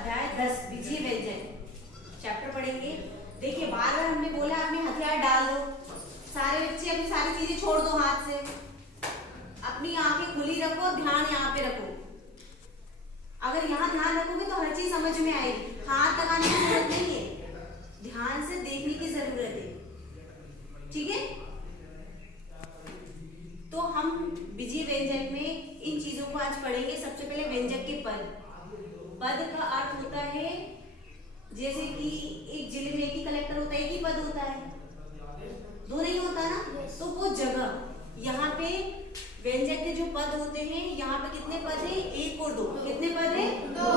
अध्याय 10 बीजीय व्यंजन चैप्टर पढ़ेंगे। देखिए बार बार हमने बोला अपने हथियार डाल दो, सारे बच्चे अपनी सारी चीजें छोड़ दो, हाथ से अपनी आंखें खुली रखो, ध्यान यहाँ पे रखो। अगर यहाँ ध्यान रखोगे तो हर चीज समझ में आएगी। हाथ लगाने की जरूरत नहीं है, ध्यान से देखने की जरूरत है, ठीक है। तो हम बीजीय व्यंजन में इन चीजों को आज पढ़ेंगे। सबसे पहले व्यंजक के पद। पद का अर्थ होता है, जैसे कि एक जिले में एक ही कलेक्टर होता है, एक ही पद होता है, दो नहीं होता ना, तो वो जगह यहाँ पे व्यंजक के जो पद होते हैं, यहाँ पे कितने पद है? एक और दो। कितने पद है? दो।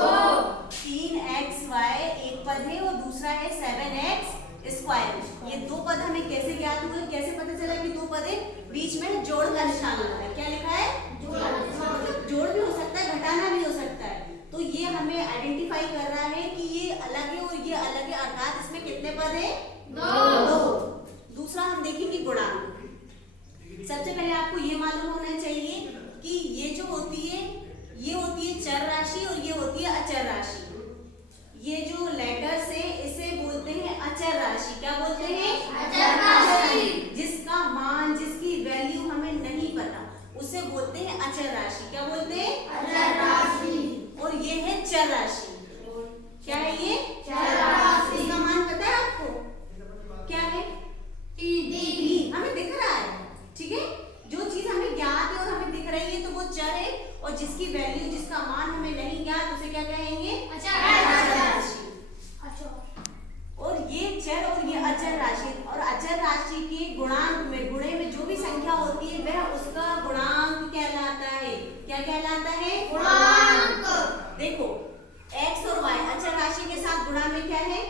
3xy एक पद है और दूसरा है 7x स्क्वायर। ये दो पद हमें कैसे ज्ञात हुए, कैसे पता चला कि दो पद है? बीच में जोड़ का निशान लगा है। क्या लिखा है? जोड़ भी हो सकता है, घटाना भी हो सकता है। तो ये हमें आइडेंटिफाई कर रहा है कि ये अलग है और ये अलग है, अर्थात इसमें कितने पद है? दो। दूसरा हम देखेंगे गुणांक। सबसे पहले आपको ये मालूम होना चाहिए कि ये जो होती है, ये होती है चर राशि और ये होती है अचर राशि। ये जो लेटर्स है इसे बोलते हैं अचर राशि। क्या बोलते हैं? अचर राशि। जिसका मान, जिसकी वैल्यू हमें नहीं पता, उसे बोलते हैं अचर राशि। क्या बोलते हैं? अचर राशि। और ये है चर राशि। क्या है ये? चर राशि। इसका मान पता है आपको? क्या है? टी। हमें दिख रहा है, ठीक है। जो चीज हमें ज्ञात है और हमें दिख रही है तो वो चर है, और जिसकी वैल्यू, जिसका मान हमें नहीं ज्ञात, उसे क्या कहेंगे? अचर राशि। और ये चर और ये अचर राशि, और अचर राशि के गुणांक में, गुणे में जो भी संख्या होती है वह उसका गुणांक कहलाता है। क्या कहलाता है? गुणांक। देखो x और y अचर राशि के साथ गुणा में क्या है?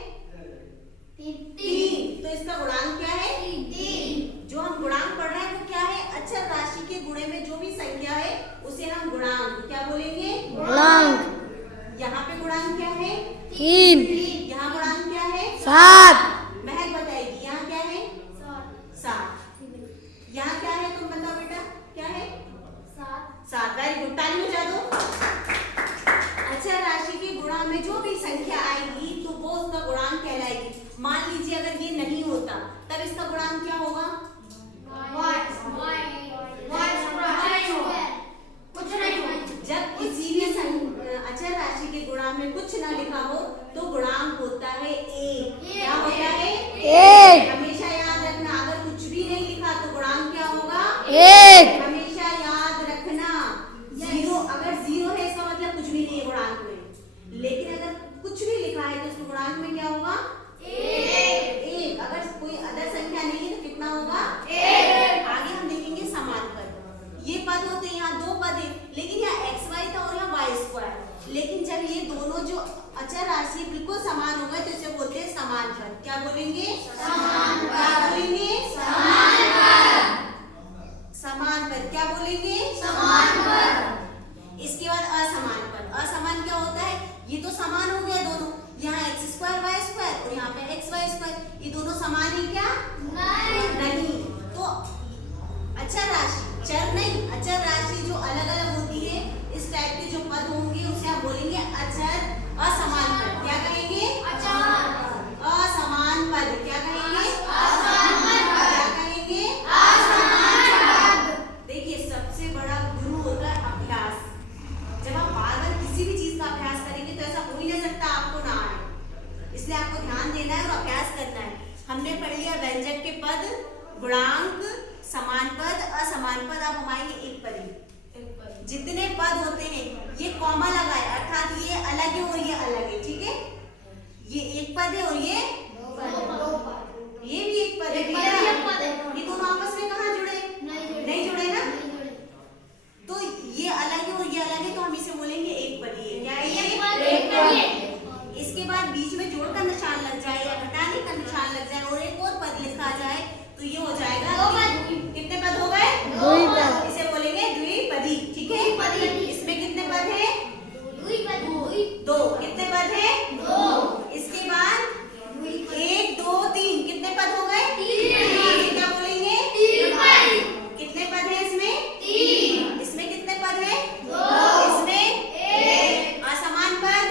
3। तो इसका गुणांक क्या है? 3। जो हम गुणांक पढ़ रहे हैं वो क्या है? अचर राशि के गुणे में जो भी संख्या है उसे हम गुणांक क्या बोलेंगे? गुणांक। यहाँ पे गुणांक क्या है? 3। यहाँ गुणांक क्या है? 7। महक बताएगी यहाँ क्या है? 7। यहाँ क्या है? तुम बताओ बेटा क्या है? 7। वेरी गुड, ताली बजा दो। अचर राशि के गुणा में जो भी संख्या आएगी तो वो उसका गुणांक कहलाएगी। मान लीजिए अगर ये नहीं होता तब इसका गुणांक क्या होगा? जब किसी भी अचर राशि के गुणा में कुछ ना लिखा हो तो गुणांक होता है 1। क्या होता है? 1। हमेशा याद रखना, अगर कुछ भी नहीं लिखा तो गुणांक क्या होगा? 1। हमेशा याद रखना। 0, अगर 0 है इसका मतलब कुछ भी नहीं है गुणांक में, लेकिन अगर कुछ भी लिखा है तो उसके गुणांक में क्या होगा? 1। अगर कोई अदर संख्या नहीं है तो कितना होगा? 1। आगे हम देखेंगे समान पद। ये पद होते हैं, यहाँ दो पद है, लेकिन यहाँ xy था और यहाँ y स्क्वायर। लेकिन जब ये दोनों जो अचर राशि बिल्कुल समान हो गए तो इसे बोलते हैं समान पद। क्या बोलेंगे? समान पद। क्या बोलेंगे? समान पद। समान पद क्या बोलेंगे? समान पद। इसके बाद असमान पद। असमान क्या होता है? ये तो समान हो गया दोनों, यहाँ x स्क्वायर y स्क्वायर और यहाँ पे x y स्क्वायर, ये दोनों समान है क्या? नहीं। तो अचर राशि, चर नहीं, अचर राशि जो अलग अलग होती है, इस टाइप के जो पद होंगे उसे हम बोलेंगे अचर असमान पद। क्या कहेंगे? असमान पद। क्या कहेंगे? असमान पद। क्या कहेंगे? असमान पद। देखिए सबसे बड़ा गुरु होता है अभ्यास। जब आप बार बार किसी भी चीज का अभ्यास करेंगे तो ऐसा हो ही नहीं सकता आपको ना आए, इसलिए आपको ध्यान देना है और अभ्यास करना है। हमने पढ़ लिया व्यंजक के पद, गुणांक, समान पद, असमान पद। अब हम आएंगे एक पद। जितने पद होते हैं ये कॉमा लगा है, अर्थात ये अलग है और ये अलग है, ठीक है। ये एक पद है और ये भी एक पद है। ये दोनों आपस में कहाँ जुड़े? नहीं जुड़े ना। तो ये अलग है और ये अलग है, तो हम इसे बोलेंगे एक पदी। क्या है ये? एक पद। इसके बाद बीच में जोड़ का निशान लग जाए या घटाने का निशान लग जाए और एक और पद लिखा जाए तो ये हो जाएगा कितने पद हो गए? 2। इसे बोलेंगे द्विपदी, ठीक है। इसमें कितने पद है? 2। कितने पद है? 2। इसके बाद 1 2 3 कितने पद हो गए? 3। क्या बोलेंगे? कितने पद है इसमें? 3। इसमें कितने पद है? 2। इसमें 1। असमान पद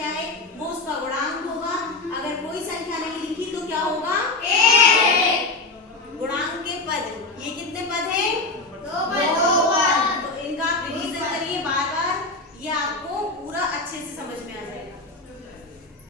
क्या है, वो उसका गुणा